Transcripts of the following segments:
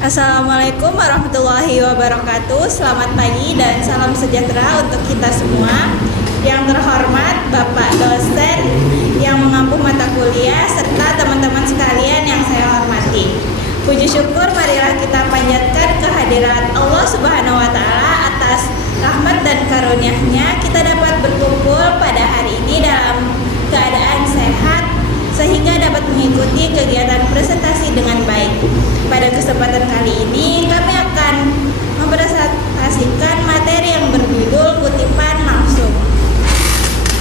Assalamualaikum warahmatullahi wabarakatuh. Selamat pagi dan salam sejahtera untuk kita semua. Yang terhormat Bapak dosen yang mengampu mata kuliah serta teman-teman sekalian yang saya hormati. Puji syukur marilah kita panjatkan kehadirat Allah Subhanahu wa taala atas rahmat dan karunia-Nya kita dapat berkumpul pada hari ini dalam keadaan sehat sehingga dapat mengikuti kegiatan presentasi dengan baik. Pada kesempatan kali ini kami akan mempresentasikan materi yang berjudul kutipan langsung.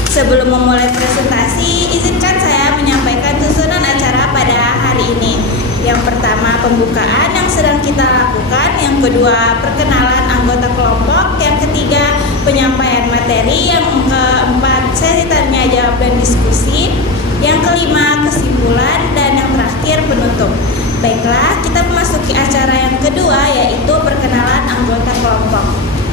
Sebelum memulai presentasi, izinkan saya menyampaikan susunan acara pada hari ini. Yang pertama, pembukaan yang sedang kita lakukan. Yang kedua, perkenalan anggota kelompok. Yang ketiga, penyampaian materi. Yang keempat, sesi tanya jawab dan diskusi. Yang kelima, kesimpulan. Dan yang terakhir, penutup. Baiklah, kita memasuki acara yang kedua, yaitu perkenalan anggota kelompok.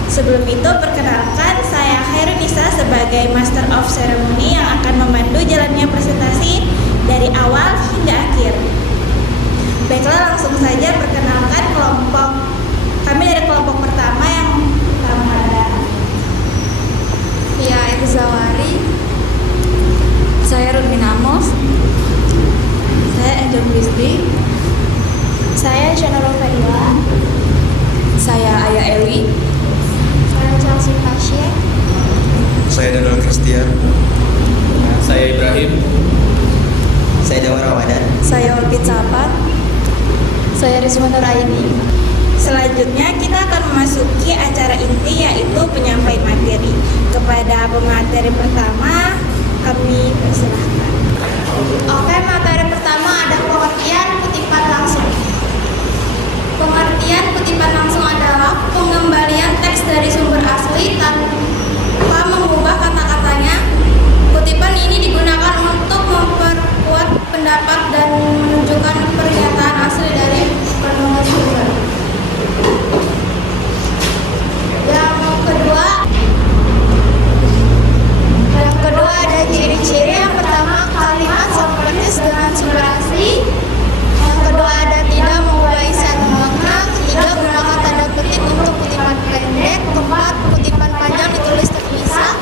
Sebelum itu, perkenalkan saya Khairunisa sebagai Master of Ceremony yang akan memandu jalannya presentasi dari awal hingga akhir. Baiklah, langsung saja perkenalkan kelompok. Kami dari kelompok pertama yang pertama ada Ya, Zawari. Saya Rudmin Amos. saya Angel Rizdi. Saya Shanarul Fadila. Saya Ayah Ewi. Saya Chelsea Tasya. Saya Donald Christian. Saya Ibrahim. Saya Dewa Ramadan. Saya Olpit Sapat. Saya Rizwan Nuraini. Selanjutnya kita akan memasuki acara inti, yaitu penyampaian materi. Kepada pemateri pertama kami persilahkan. Oke, materi pertama ada pengertian kutipan langsung. Pengertian kutipan langsung adalah pengembalian teks dari sumber asli tanpa mengubah kata-katanya. Kutipan ini digunakan untuk memperkuat pendapat dan menunjukkan pernyataan asli dari penulis sumber. Yang kedua ada ciri-ciri. Yang pertama, kalimat seperti dengan sumber asli. Yang kedua ada tidak mengubah isi atau makna. Ketiga, gunakan tanda petik untuk kutipan pendek. Keempat, kutipan panjang ditulis terpisah.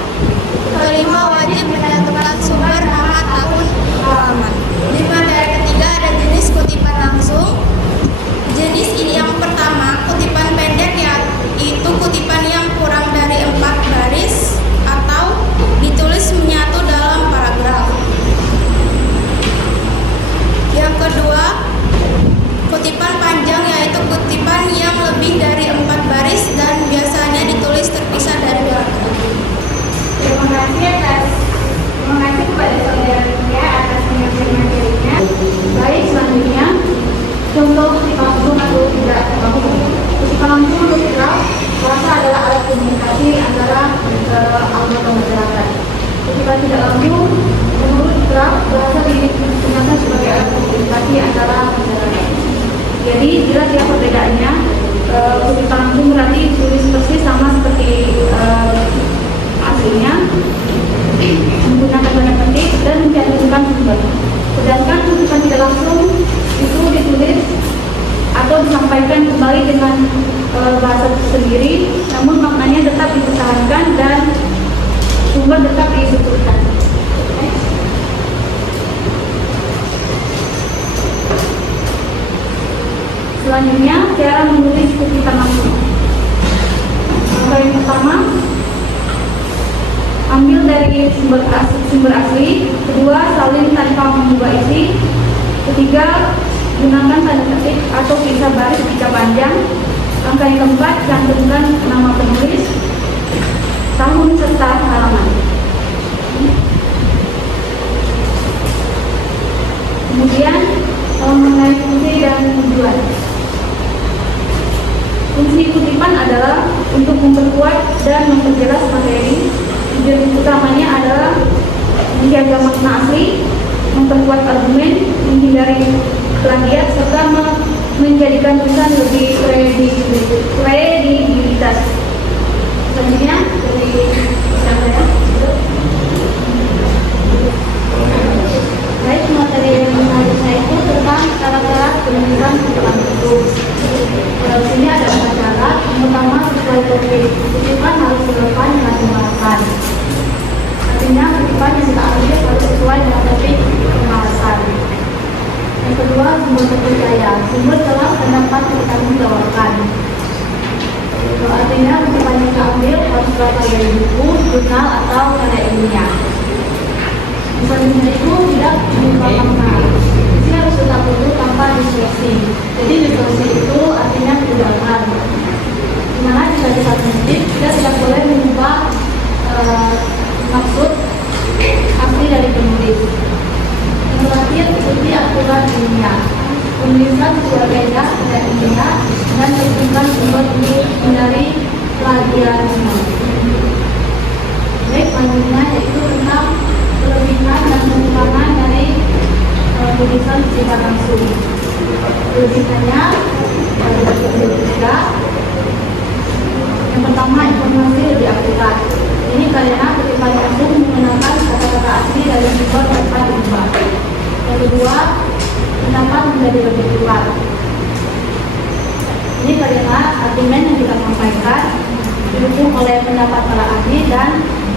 Kelima, wajib mencantumkan sumber, nama, tahun, halaman. Di materi ketiga ada jenis kutipan langsung. Jenis ini yang pertama, kutipan pendek, yaitu kutipan yang kurang dari 4 baris atau ditulis menyatu dalam paragraf. Yang kedua, kutipan panjang, yaitu kutipan yang lebih dari 4 baris dan biasanya ditulis terpisah dari paragraf. Terima kasih kepada saudara Tia atas penyampaian materinya. Baik, selanjutnya contoh kutipan langsung atau tidak langsung. Kutipan langsung atau tidak kuasa adalah alat komunikasi antara anggota masyarakat. Kutipan tidak langsung menurut draft bahasa digunakan sebagai alat komunikasi antara masyarakat. Jadi jelas ya perbedaannya. Kutipan langsung berarti tulis persis sama seperti aslinya, menggunakan tanda petik dan mencantumkan sumber. Sedangkan kutipan tidak langsung itu ditulis atau disampaikan kembali dengan bahasa sendiri, namun maknanya tetap dipertahankan dan sumber tetap disebutkan. Selanjutnya, cara menulis kutipan langsung. Yang pertama, ambil dari sumber asli. Kedua, salin tanpa mengubah isi. Ketiga, gunakan tanda petik atau pisah baris jika panjang. Langkah yang keempat, cantumkan nama penulis, tahun serta halaman. Kemudian mengenai fungsi dan tujuan. Fungsi kutipan adalah untuk memperkuat dan memperjelas materi. Tujuan utamanya adalah menjaga makna asli, memperkuat argumen, menghindari plagiat, serta menjadikan tulisan lebih kredibilitas. Selanjutnya dari saya. Baik, materi yang menarik saya itu tentang cara-cara penunjukan kutipan langsung. topik, kutipan harus relevan dengan pembahasan. Artinya kutipan yang kita ambil harus sesuai dengan topik pembahasan. Yang kedua, sumber terpercaya. Sumber telah pendapat dipertanggungjawabkan. Artinya kutipan yang kita ambil harus berasal dari buku, jurnal, atau karya ilmiah. Misalnya itu tidak mengubah makna. Ini harus tetap dulu tanpa distorsi. Jadi distorsi itu artinya kebenaran. Dimana jika di satu titik kita tidak boleh mengubah maksud asli dari penulis. Yang terakhir, ikuti aturan ilmiah. Penulisan sesuai kaidah dan ilmiah dan tentukan sumber untuk menghindari plagiarisme. Baik, selanjutnya yaitu tentang kelebihan dan kekurangan dari tulisan secara langsung. Kelebihannya yang pertama, informasi lebih akurat. Ini karena kutipan langsung menggunakan kata-kata asli dari sumber tanpa diubah. Yang kedua, pendapat menjadi lebih kuat. Ini karena argumen yang kita sampaikan didukung oleh pendapat para ahli dan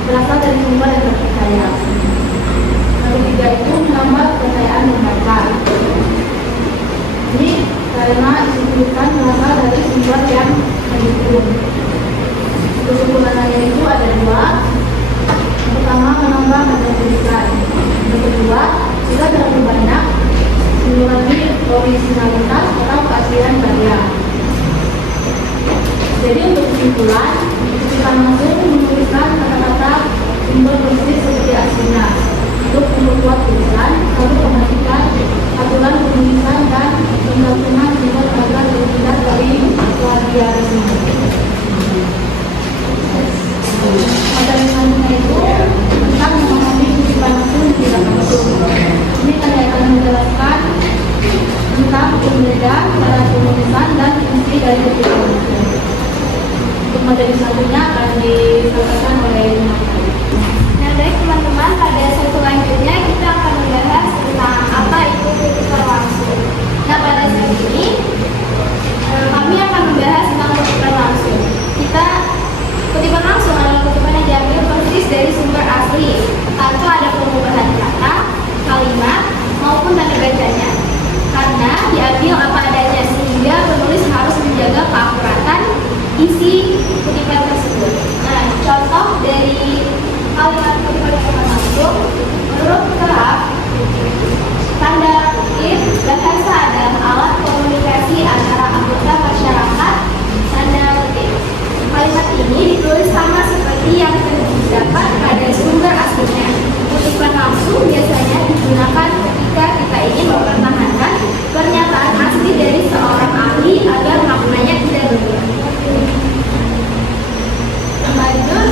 berasal dari sumber yang terpercaya. Yang ketiga itu menambah kepercayaan membaca. Ini karena isi tulisan berasal dari sumber yang mendukung. Kesempurnaannya itu ada dua. Yang pertama, menambah materi tulisan. Yang kedua, jika terlalu banyak mengurangi originalitas atau keaslian karya. Jadi untuk kesimpulan, kita langsung menuliskan kata-kata sumber persis seperti aslinya. Untuk memperkuat tulisan, lalu perhatikan aturan penulisan dan penggabungan sumber agar terhindar dari plagiarisme. Materi selanjutnya itu tentang memahami kutipan langsung tidak langsung. Ini saya akan menjelaskan tentang perbedaan cara penulisan dan fungsi dari kutipan langsung. Untuk materi selanjutnya akan disampaikan oleh Nah, baik teman-teman, pada sesi selanjutnya kita akan membahas tentang apa itu kutipan langsung. Nah, pada sesi ini kami akan membahas tentang kutipan langsung. Kutipan langsung adalah kutipan yang diambil persis dari sumber asli tanpa ada perubahan kata, kalimat, maupun tanda bacanya. Karena diambil apa adanya sehingga penulis harus menjaga keakuratan isi kutipan tersebut. Nah, contoh dari kalimat kutipan langsung menurut Kerap, tanda kutip bahasa adalah alat komunikasi antara anggota masyarakat. Tanda kutip. Kalimat ini ditulis sama seperti yang terdapat pada sumber aslinya. Kutipan langsung biasanya digunakan ketika kita ingin mempertahankan pernyataan asli dari seorang ahli agar maknanya tidak berubah. Lanjut,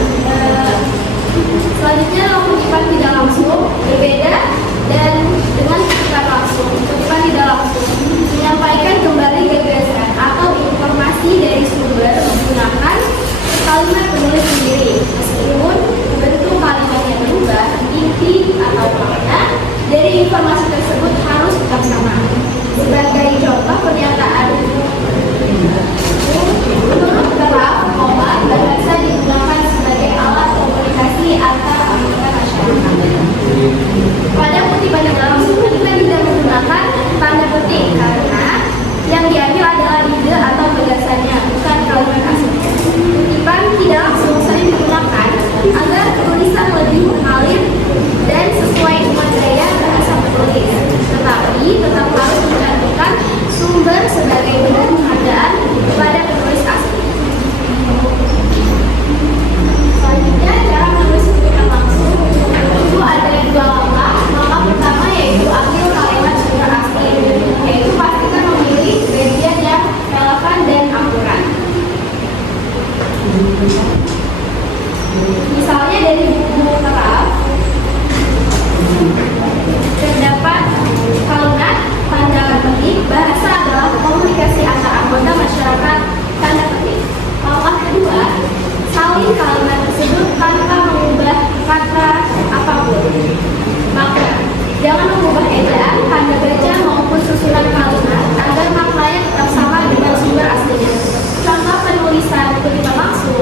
selanjutnya kutipan tidak langsung berbeda dan dengan kutipan langsung. Kutipan tidak langsung menyampaikan kembali gagasan atau informasi dari sumber menggunakan kalimat penulis sendiri. Meskipun bentuk kalimatnya berubah, inti atau makna dari informasi tersebut harus tetap sama. Sebagai contoh pernyataan menurut Kerap, bahasa digunakan sebagai alat komunikasi antar anggota masyarakat. Pada kutipan tidak langsung kita tidak menggunakan tanda petik karena yang diambil adalah ide atau gagasannya, bukan kalimat aslinya. Kutipan tidak langsung sering digunakan agar tulisan lebih mengalir dan sesuai dengan gaya bahasa penulis, tetapi tetap harus mencantumkan sumber sebagai bentuk penghargaan kepada penulis asli. Selanjutnya, cara menulis kutipan langsung itu ada dua langkah. Langkah pertama yaitu ambil kalimat sumber asli, yaitu pastikan memilih bagian yang relevan dan akurat. Misalnya dari buku Kerap terdapat kalimat tanda petik bahasa adalah komunikasi antar anggota masyarakat, tanda petik. Langkah kedua, salin kalimat tersebut tanpa mengubah kata apapun. Maka jangan mengubah ejaan, tanda baca maupun susunan kalimat agar maknanya tetap sama dengan sumber aslinya. Contoh penulisan kutipan langsung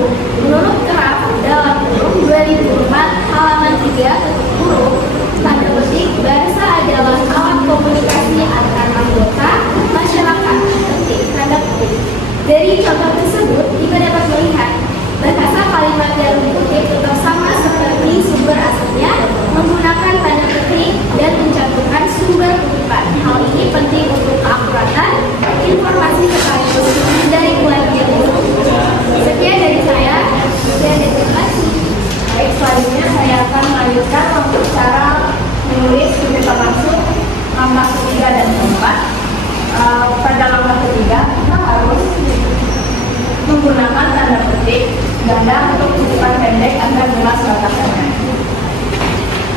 ganda untuk kutipan pendek agar jelas batasannya.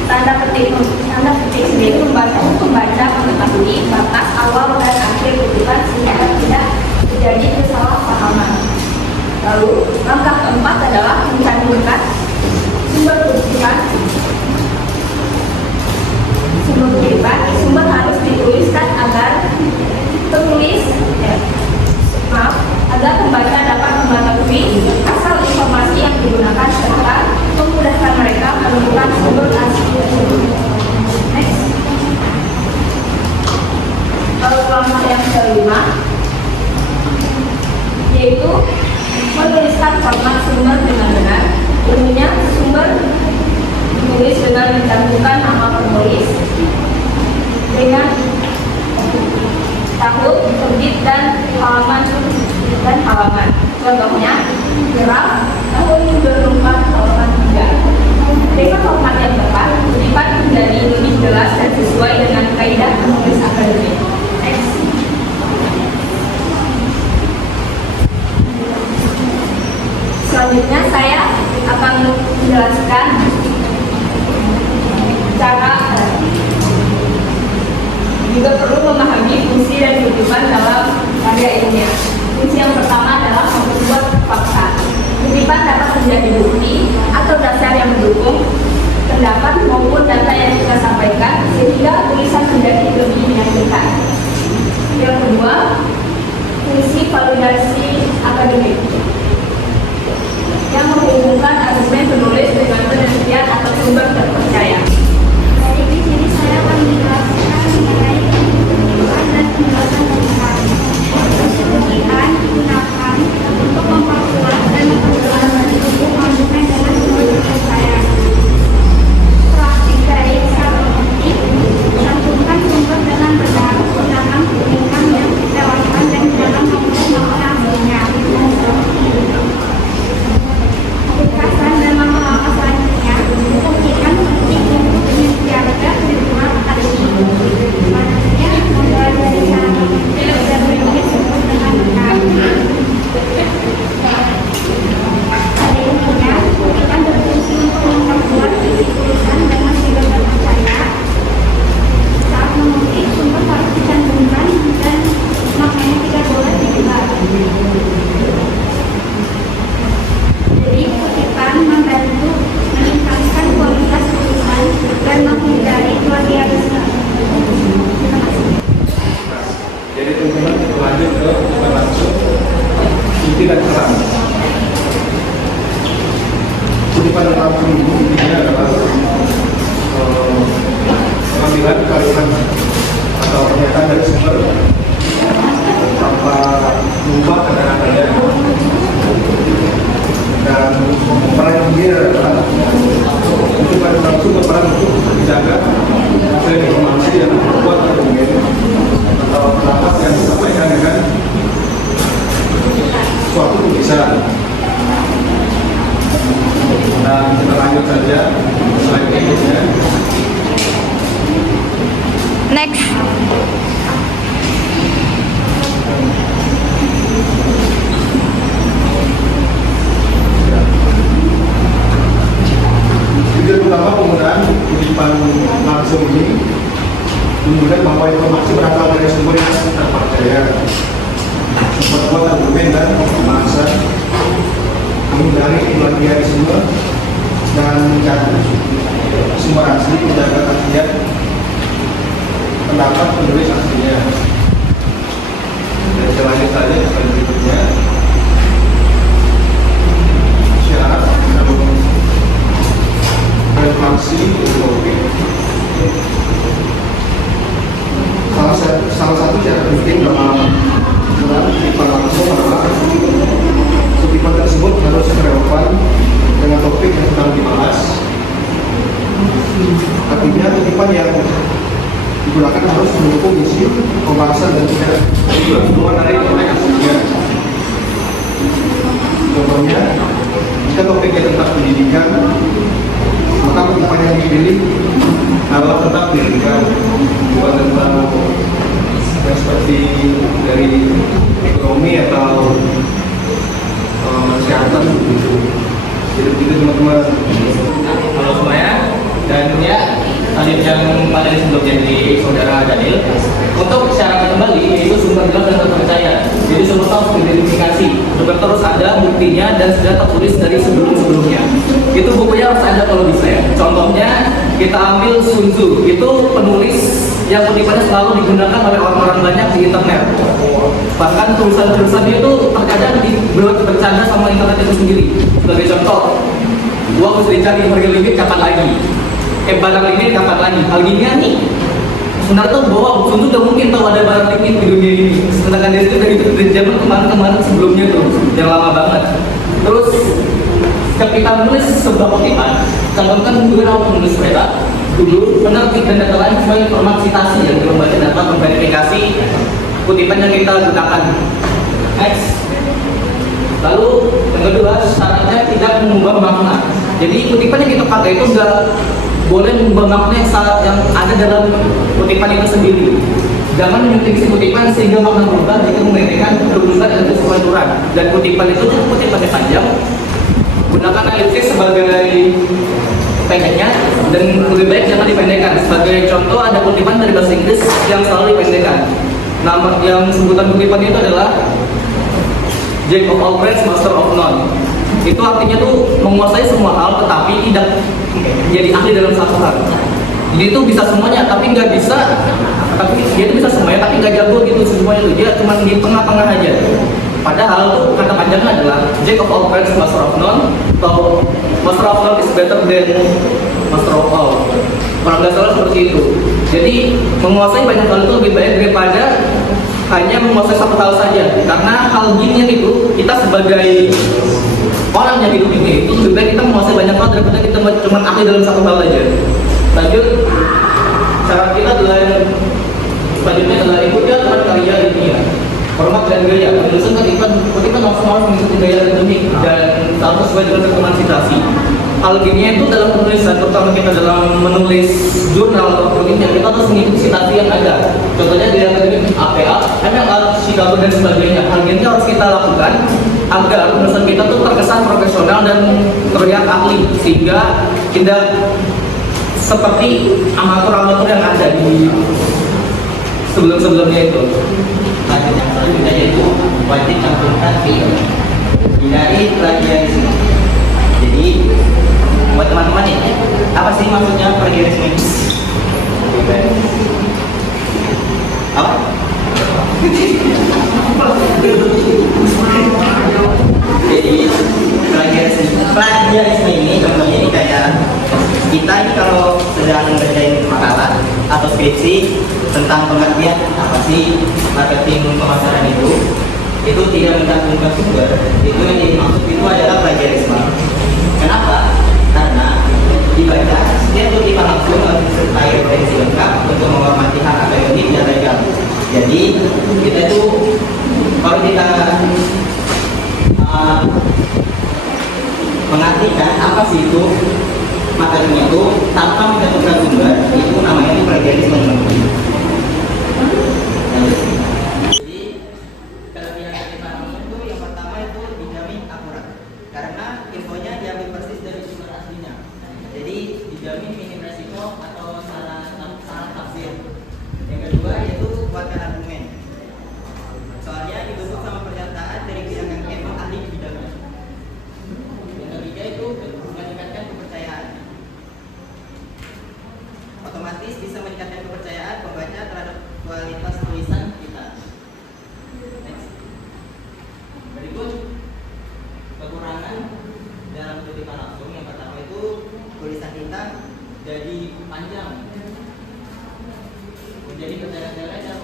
Tanda petik sendiri membantu pembaca mengetahui batas awal dan akhir kutipan sehingga tidak terjadi kesalahpahaman. Lalu, langkah keempat adalah mencantumkan sumber kutipan. Sumber harus dituliskan agar agar pembaca dapat mengetahui asal informasi yang digunakan serta memudahkan mereka menemukan sumber asli tersebut. Next. Lalu langkah yang kelima yaitu menuliskan format sumber dengan benar. Umumnya sumber ditulis dengan mencantumkan nama penulis dengan tahun, terbit dan halaman. Contohnya, draft tahun 2004 halaman 3. Dengan format yang tepat, kutipan menjadi lebih jelas dan sesuai dengan kaidah penulis akademik. Next. Selanjutnya saya akan menjelaskan cara juga perlu memahami fungsi dan kutipan dalam karya ilmiah. Fungsi yang pertama adalah membuat fakta. Kutipan dapat menjadi bukti atau dasar yang mendukung pendapat maupun data yang kita sampaikan sehingga tulisan menjadi lebih meyakinkan. Yang kedua, fungsi validasi akademik yang menghubungkan argumen penulis dengan penelitian atau sumber terpercaya. Dari di sini saya akan menjelaskan mengenai kutipan dan penjelasan kutipan. Kutipan digunakan untuk memperkuat dan memperjelas argumen dengan sumber terpercaya. Praktik dari cara memetik, cantumkan sumber dengan benar, gunakan kutipan yang relevan dan jangan membuang aslinya. Ringkasan dan langkah-langkah selanjutnya, kutipan penting untuk menjaga lingkungan akademik. Selanjutnya, mulai dari cara memetik dan menulis sumber dengan benar. Pada intinya, kutipan berfungsi untuk memperkuat isi tulisan dengan sumber terpercaya. Saat memetik, sumber harus dicantumkan dan maknanya tidak boleh diubah. Jadi, kutipan membantu meningkatkan kualitas tulisan dan menghindari plagiarisme. Terima kasih. Jadi teman-teman kita lanjut ke kutipan langsung. Inti dan pesan. Kutipan langsung ini intinya adalah pengambilan kalimat atau pernyataan dari sumber tanpa mengubah kata-katanya. Dan peran yang dia adalah kutipan langsung berperan untuk menjaga klaim informasi dan memperkuat argumen atau pendapat yang disampaikan dengan suatu tulisan. Dan kita lanjut saja slide berikutnya. Next. Tujuan utama penggunaan kutipan langsung ini menunjukkan bahwa informasi berasal dari sumber yang terpercaya, memperkuat argumen dan pembahasan, menghindari plagiarisme, dan mencari sumber asli, menjaga keaslian pendapat penulis aslinya. Dan kita lanjut saja ke slide berikutnya. Syarat relevansi topik. Salah satu syarat penting dalam kutipan langsung adalah kutipan tersebut harus relevan dengan topik yang sedang dibahas. Artinya kutipan yang digunakan harus mendukung isi pembahasan dan tidak keluar dari topik aslinya. Contohnya, jika topiknya tentang pendidikan, maka kutipan yang dipilih adalah tentang pendidikan, bukan tentang yang seperti dari ekonomi atau kesehatan hidup kita teman-teman. Halo semuanya, dan ya lanjut yang materi sebelumnya dari saudara Daniel. Untuk syarat kembali yaitu sumber jelas dan terpercaya. Jadi sumber harus diidentifikasi, juga terus ada buktinya dan sudah tertulis dari sebelum-sebelumnya. Itu bukunya harus ada kalau bisa ya. Contohnya kita ambil Sun Tzu, itu penulis yang kutipannya selalu digunakan oleh orang-orang banyak di internet. Bahkan tulisan-tulisannya itu terkadang bercanda sama internet itu sendiri. Sebagai contoh, uang harus dicari, harga limit kapan lagi? Barang limit kapan lagi? Hal gini nih sebenarnya tuh bohong. Sun Tzu udah mungkin tahu ada barang limit di dunia ini. Sedangkan dia itu dari zaman kemarin sebelumnya tuh, yang lama banget. Terus ketika menulis sebuah kutipan, contohkan menggunakan awal menulis sepeda, dulu penerbit dan data lain sebagai format citasi yang membaca data memverifikasi kutipan yang kita gunakan. Next. Lalu yang kedua, syaratnya tidak mengubah makna. Jadi kutipan yang kita pakai itu nggak boleh mengubah makna yang ada dalam kutipan itu sendiri. Jangan menyunting si kutipan sehingga makna berubah jika membedakan kedudukan dan kesesuaian. Dan kutipan itu kutipannya panjang, gunakan elipsis sebagai pengennya dan lebih baik jangan dipendekkan. Sebagai contoh ada kutipan dari bahasa Inggris yang selalu dipendekkan. Nama yang sebutan kutipan itu adalah Jack of all trades, master of none. Itu artinya tuh menguasai semua hal tetapi tidak jadi ahli dalam satu hal. Jadi itu bisa semuanya tapi nggak bisa, tapi dia itu bisa semuanya tapi nggak jago gitu semuanya tuh, dia cuma di tengah-tengah aja. Padahal tuh kata panjangnya adalah Jack of all trades, master of none, atau master of none is better than master of all. Kalau nggak salah seperti itu. Jadi menguasai banyak hal itu lebih baik daripada hanya menguasai satu hal saja. Karena hal gini itu kita sebagai orang yang hidup ini itu lebih baik kita menguasai banyak hal daripada kita cuma ahli dalam satu hal aja. Lanjut, syarat kita adalah selanjutnya adalah ikuti aturan karya ilmiah. Format dan gaya. Penulisan kutipan langsung harus mengikuti gaya dan unik dan harus sesuai dengan ketentuan citasi. Hal gini itu dalam penulisan, terutama kita dalam menulis jurnal atau penelitian, kita harus mengikuti citasi yang ada. Contohnya di akademik APA, MLA, Chicago dan sebagainya. Hal gini harus kita lakukan agar penulisan kita tuh terkesan profesional dan terlihat ahli, sehingga tidak seperti amatur-amatur yang ada di sebelum-sebelumnya itu. Lanjut yang selanjutnya yaitu wajib cantumkan film. Hindari plagiarisme. Jadi buat teman-teman nih, apa sih maksudnya plagiarisme? Apa? Jadi plagiarisme ini contohnya ini kayak kita ini kalau sedang ngerjain makalah atau skripsi tentang pengertian apa sih marketing pemasaran itu tidak mencantumkan sumber, itu yang dimaksud itu adalah plagiarisme. Kenapa? Karena dibaca setiap kutipan langsung harus disertai referensi lengkap untuk menghormati hak akademik dan legal. Jadi kita itu kalau kita mengartikan apa sih itu materinya itu tanpa mencantumkan sumber, itu namanya plagiarisme. Jadi kelebihan kutipan langsung itu yang pertama itu dijamin akurat karena infonya diambil persis dari sumber aslinya. Jadi dijamin minim resiko atau salah tafsir. Yang kedua yaitu kuatkan argumen. Soalnya didukung sama pernyataan dari pihak yang memang ahli di bidangnya. Yang ketiga itu meningkatkan kepercayaan. Otomatis bisa meningkatkan kepercayaan pembaca terhadap kualitas tulisan kita. Next. Berikut kekurangan dalam kutipan langsung. Yang pertama itu tulisan kita jadi panjang, menjadi bertele-tele dan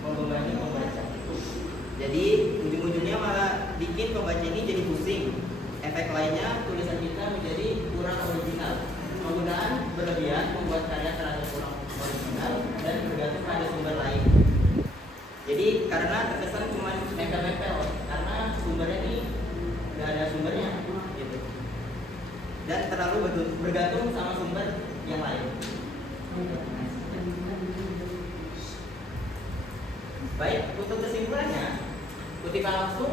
membebani pembaca. Jadi ujung-ujungnya malah bikin pembaca ini jadi pusing. Efek lainnya tulisan kita menjadi kurang original. Penggunaan berlebihan membuat karya terasa kurang original dan bergantung pada sumber lain. Jadi karena terkesan cuma nempel-nempel karena sumbernya ini nggak ada sumbernya gitu. Dan terlalu bergantung sama sumber yang lain. Baik, untuk kesimpulannya, kutipan langsung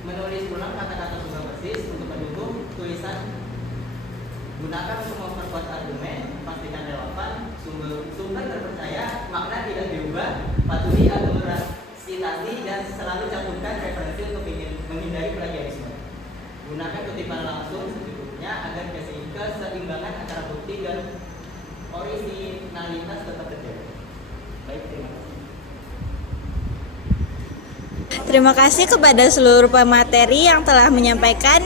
menulis ulang kata-kata sumber persis untuk mendukung tulisan. Gunakan untuk memperkuat argumen, pastikan relevan, sumber terpercaya, makna tidak diubah, patuhi aturan citasi dan selalu cantumkan referensi untuk menghindari plagiarisme. Gunakan kutipan langsung secukupnya agar keseimbangan antara bukti dan orisinalitas tetap terjaga. Baik, terima kasih. Terima kasih kepada seluruh pemateri yang telah menyampaikan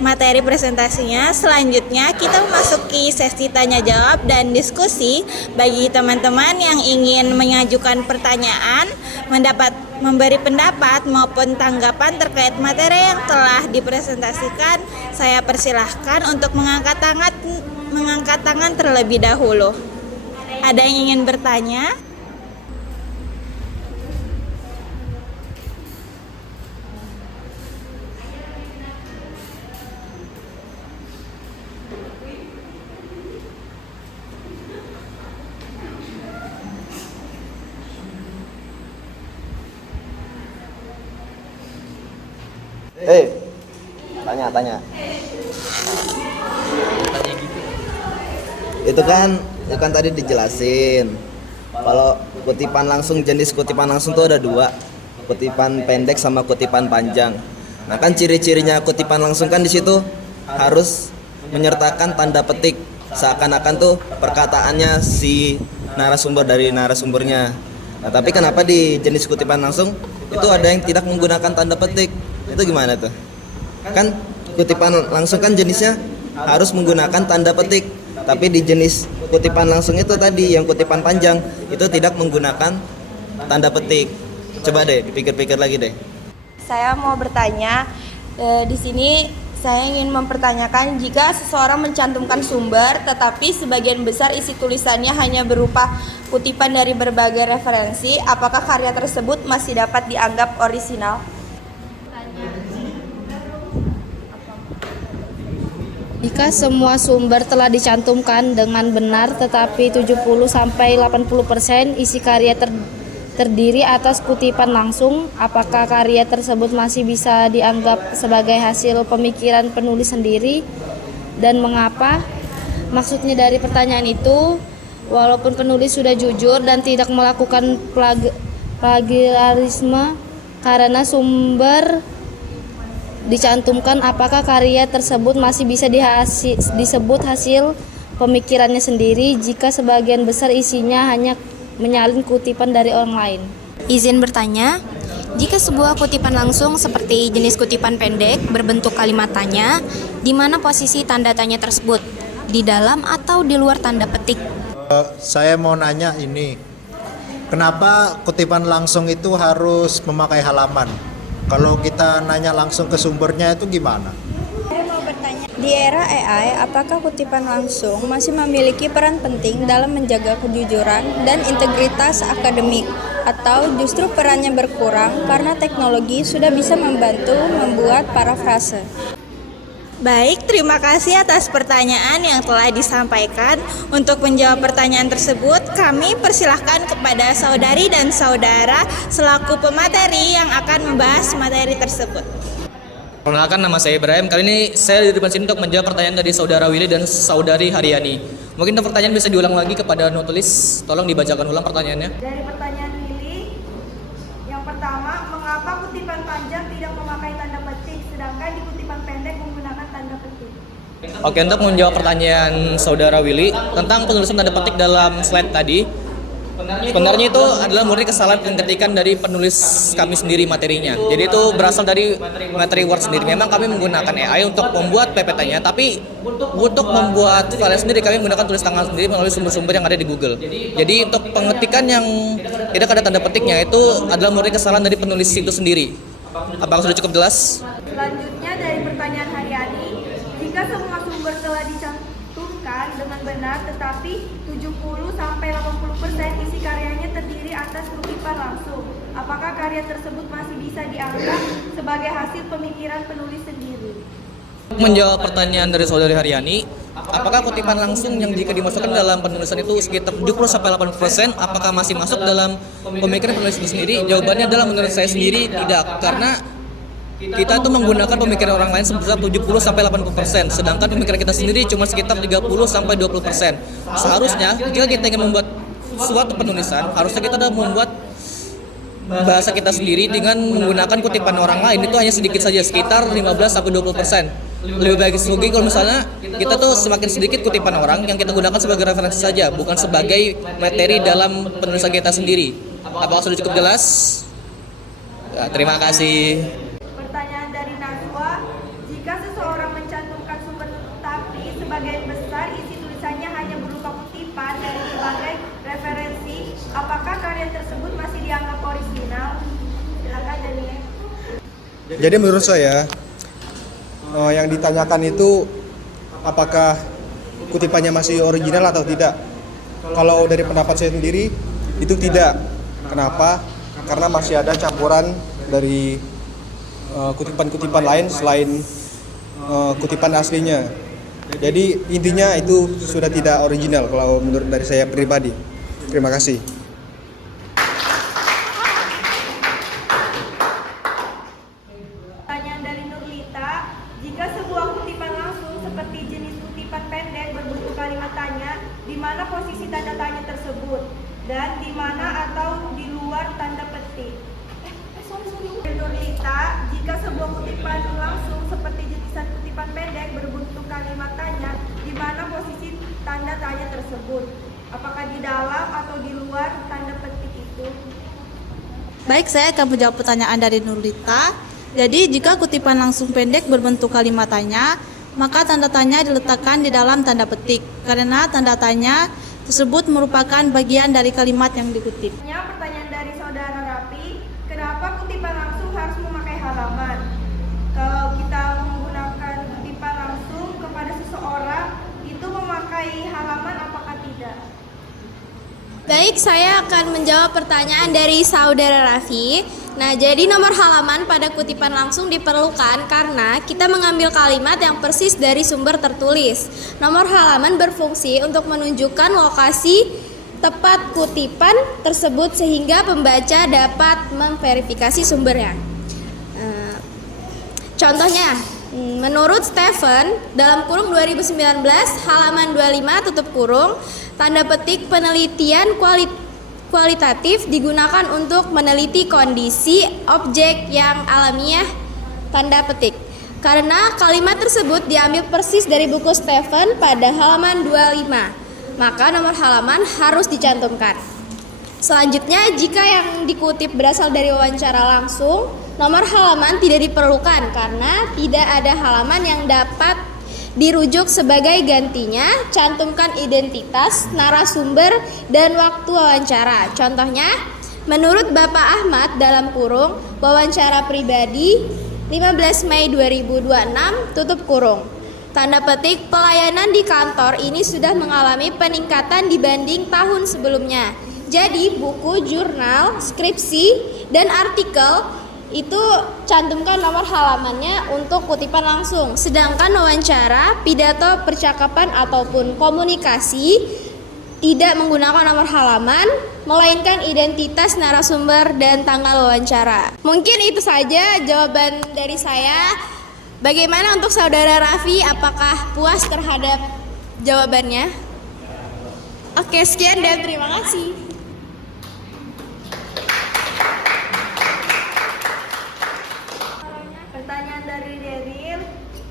materi presentasinya. Selanjutnya kita memasuki sesi tanya jawab dan diskusi. Bagi teman-teman yang ingin mengajukan pertanyaan, memberi pendapat maupun tanggapan terkait materi yang telah dipresentasikan, saya persilahkan untuk mengangkat tangan terlebih dahulu. Ada yang ingin bertanya? Tanya. Itu kan tadi dijelasin. Kalau kutipan langsung, jenis kutipan langsung tuh ada dua, kutipan pendek sama kutipan panjang. Nah kan ciri-cirinya kutipan langsung kan di situ harus menyertakan tanda petik, seakan-akan tuh perkataannya si narasumber dari narasumbernya. Nah tapi kenapa di jenis kutipan langsung itu ada yang tidak menggunakan tanda petik? Itu gimana tuh? Kan kutipan langsung kan jenisnya harus menggunakan tanda petik, tapi di jenis kutipan langsung itu tadi yang kutipan panjang itu tidak menggunakan tanda petik. Coba deh dipikir-pikir lagi deh. Saya mau bertanya, di sini saya ingin mempertanyakan jika seseorang mencantumkan sumber tetapi sebagian besar isi tulisannya hanya berupa kutipan dari berbagai referensi, apakah karya tersebut masih dapat dianggap orisinal? Jika semua sumber telah dicantumkan dengan benar tetapi 70-80% isi karya terdiri atas kutipan langsung, apakah karya tersebut masih bisa dianggap sebagai hasil pemikiran penulis sendiri dan mengapa? Maksudnya dari pertanyaan itu, walaupun penulis sudah jujur dan tidak melakukan plagiarisme karena sumber dicantumkan, apakah karya tersebut masih bisa disebut hasil pemikirannya sendiri jika sebagian besar isinya hanya menyalin kutipan dari orang lain? Izin bertanya, jika sebuah kutipan langsung seperti jenis kutipan pendek berbentuk kalimat tanya, di mana posisi tanda tanya tersebut? Di dalam atau di luar tanda petik? Saya mau nanya ini, kenapa kutipan langsung itu harus memakai halaman? Kalau kita nanya langsung ke sumbernya itu gimana? Saya mau bertanya, di era AI, apakah kutipan langsung masih memiliki peran penting dalam menjaga kejujuran dan integritas akademik? Atau justru perannya berkurang karena teknologi sudah bisa membantu membuat parafrase? Baik, terima kasih atas pertanyaan yang telah disampaikan. Untuk menjawab pertanyaan tersebut, kami persilahkan kepada saudari dan saudara selaku pemateri yang akan membahas materi tersebut. Perkenalkan, nama saya Ibrahim. Kali ini saya di depan sini untuk menjawab pertanyaan dari saudara Willy dan saudari Haryani. Mungkin pertanyaan bisa diulang lagi kepada notulis. Tolong dibacakan ulang pertanyaannya. Dari pertanyaan Willy, yang pertama, mengapa kutipan panjang tidak memakai tanda petik, sedangkan di kutipan pendek menggunakan tanda petik? Oke, untuk menjawab pertanyaan saudara Willy tentang penulisan tanda petik dalam slide tadi, sebenarnya itu adalah murni kesalahan pengetikan dari penulis kami sendiri materinya. Jadi itu berasal dari materi Word sendiri. Memang kami menggunakan AI untuk membuat PPT-nya, tapi untuk membuat file sendiri kami menggunakan tulis tangan sendiri melalui sumber-sumber yang ada di Google. Jadi untuk pengetikan yang tidak ada tanda petiknya itu adalah murni kesalahan dari penulis itu sendiri. Apakah sudah cukup jelas? Selanjutnya dari pertanyaan Haryani, jika semua sumber telah dicantumkan dengan benar tetapi 70-80% isi karyanya terdiri atas kutipan langsung, apakah karya tersebut masih bisa dianggap sebagai hasil pemikiran penulis sendiri? Menjawab pertanyaan dari saudari Haryani, apakah kutipan langsung yang jika dimasukkan dalam penulisan itu sekitar 70-80%, apakah masih masuk dalam pemikiran penulis itu sendiri? Jawabannya adalah menurut saya sendiri tidak, karena kita tuh menggunakan pemikiran orang lain sebesar 70-80%, sedangkan pemikiran kita sendiri cuma sekitar 30-20%. Seharusnya jika kita ingin membuat suatu penulisan, harusnya kita udah membuat bahasa kita sendiri dengan menggunakan kutipan orang lain itu hanya sedikit saja, sekitar 15-20%. Lebih baik lagi kalau misalnya kita tuh semakin sedikit kutipan orang yang kita gunakan sebagai referensi saja, bukan sebagai materi dalam penulisan kita sendiri. Apakah sudah cukup jelas? Ya, terima kasih. Pertanyaan dari Najwa, jika seseorang mencantumkan sumber tapi sebagian besar isi tulisannya hanya berupa kutipan dari berbagai referensi, apakah karya tersebut masih dianggap orisinal? Silakan Daniel. Jadi menurut saya yang ditanyakan itu apakah kutipannya masih original atau tidak. Kalau dari pendapat saya sendiri itu tidak. Kenapa? Karena masih ada campuran dari kutipan-kutipan lain selain kutipan aslinya. Jadi intinya itu sudah tidak original kalau menurut dari saya pribadi. Terima kasih. Pertanyaan dari Nurlita, jika sebuah kutipan langsung seperti jenis kutipan pendek berbentuk kalimat tanya, di mana posisi tanda tanya tersebut dan di mana atau di luar tanda petik? Nurlita, jika sebuah kutipan langsung seperti jenisan kutipan pendek berbentuk kalimat tanya, di mana posisi tanda tanya tersebut? Apakah di dalam atau di luar tanda petik itu? Baik, saya akan menjawab pertanyaan dari Nurlita. Jadi, jika kutipan langsung pendek berbentuk kalimat tanya, maka tanda tanya diletakkan di dalam tanda petik, karena tanda tanya tersebut merupakan bagian dari kalimat yang dikutip. Pertanyaan dari saudara Rapi, kenapa kutipan langsung harus memakai halaman? Kalau kita menggunakan kutipan langsung kepada seseorang, itu memakai halaman apakah tidak? Baik, saya akan menjawab pertanyaan dari saudara Raffi. Nah, jadi nomor halaman pada kutipan langsung diperlukan karena kita mengambil kalimat yang persis dari sumber tertulis. Nomor halaman berfungsi untuk menunjukkan lokasi tepat kutipan tersebut sehingga pembaca dapat memverifikasi sumbernya. Contohnya, menurut Stephen, dalam kurung 2019, halaman 25 tutup kurung, tanda petik penelitian kualitatif digunakan untuk meneliti kondisi objek yang alamiah, tanda petik. Karena kalimat tersebut diambil persis dari buku Stephen pada halaman 25, maka nomor halaman harus dicantumkan. Selanjutnya, jika yang dikutip berasal dari wawancara langsung, nomor halaman tidak diperlukan karena tidak ada halaman yang dapat dirujuk sebagai gantinya. Cantumkan identitas, narasumber, dan waktu wawancara. Contohnya, menurut Bapak Ahmad dalam kurung wawancara pribadi 15 Mei 2026 tutup kurung. Tanda petik pelayanan di kantor ini sudah mengalami peningkatan dibanding tahun sebelumnya. Jadi buku, jurnal, skripsi, dan artikel itu cantumkan nomor halamannya untuk kutipan langsung. Sedangkan wawancara, pidato, percakapan, ataupun komunikasi tidak menggunakan nomor halaman, melainkan identitas narasumber dan tanggal wawancara. Mungkin itu saja jawaban dari saya. Bagaimana untuk saudara Raffi? Apakah puas terhadap jawabannya? Oke, sekian dan terima kasih. Pertanyaan dari Daryl,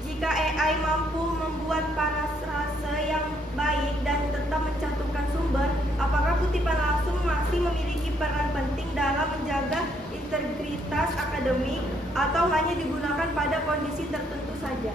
jika AI mampu membuat parafrase yang baik dan tetap mencantumkan sumber, apakah kutipan langsung masih memiliki peran penting dalam menjaga integritas akademik atau hanya digunakan pada kondisi tertentu saja?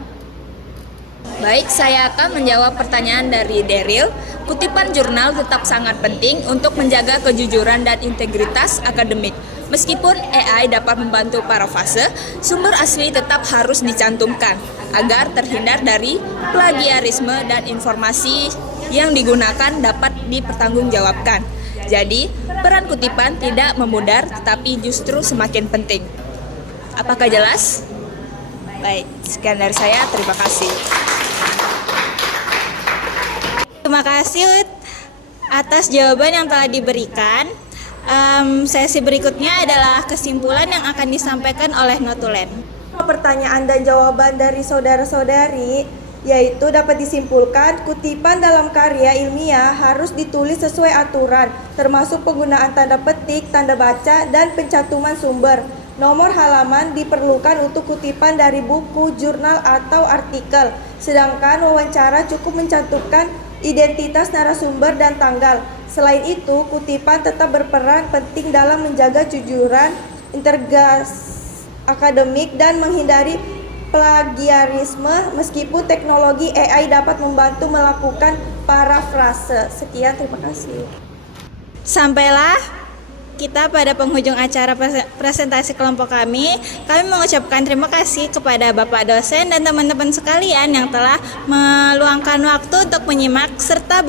Baik, saya akan menjawab pertanyaan dari Daryl. Kutipan jurnal tetap sangat penting untuk menjaga kejujuran dan integritas akademik. Meskipun AI dapat membantu parafrase, sumber asli tetap harus dicantumkan agar terhindar dari plagiarisme dan informasi yang digunakan dapat dipertanggungjawabkan. Jadi, peran kutipan tidak memudar tetapi justru semakin penting. Apakah jelas? Baik, sekian dari saya. Terima kasih. Terima kasih atas jawaban yang telah diberikan. Sesi berikutnya adalah kesimpulan yang akan disampaikan oleh Notulen. Pertanyaan dan jawaban dari saudara-saudari, yaitu dapat disimpulkan kutipan dalam karya ilmiah harus ditulis sesuai aturan, termasuk penggunaan tanda petik, tanda baca, dan pencantuman sumber. Nomor halaman diperlukan untuk kutipan dari buku, jurnal, atau artikel, sedangkan wawancara cukup mencantumkan identitas narasumber dan tanggal. Selain itu, kutipan tetap berperan penting dalam menjaga kejujuran, integritas akademik, dan menghindari plagiarisme. Meskipun teknologi AI dapat membantu melakukan parafrase. Sekian, terima kasih. Sampailah kita pada penghujung acara presentasi kelompok kami. Kami mengucapkan terima kasih kepada Bapak dosen dan teman-teman sekalian yang telah meluangkan waktu untuk menyimak serta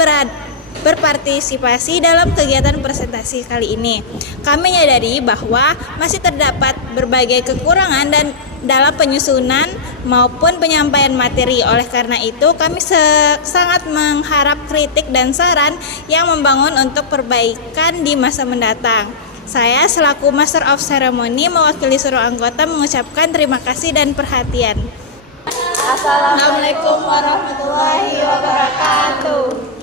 berpartisipasi dalam kegiatan presentasi kali ini. Kami menyadari bahwa masih terdapat berbagai kekurangan dan dalam penyusunan maupun penyampaian materi. Oleh karena itu, kami sangat mengharap kritik dan saran yang membangun untuk perbaikan di masa mendatang. Saya selaku Master of Ceremony mewakili seluruh anggota mengucapkan terima kasih dan perhatian. Assalamualaikum warahmatullahi wabarakatuh.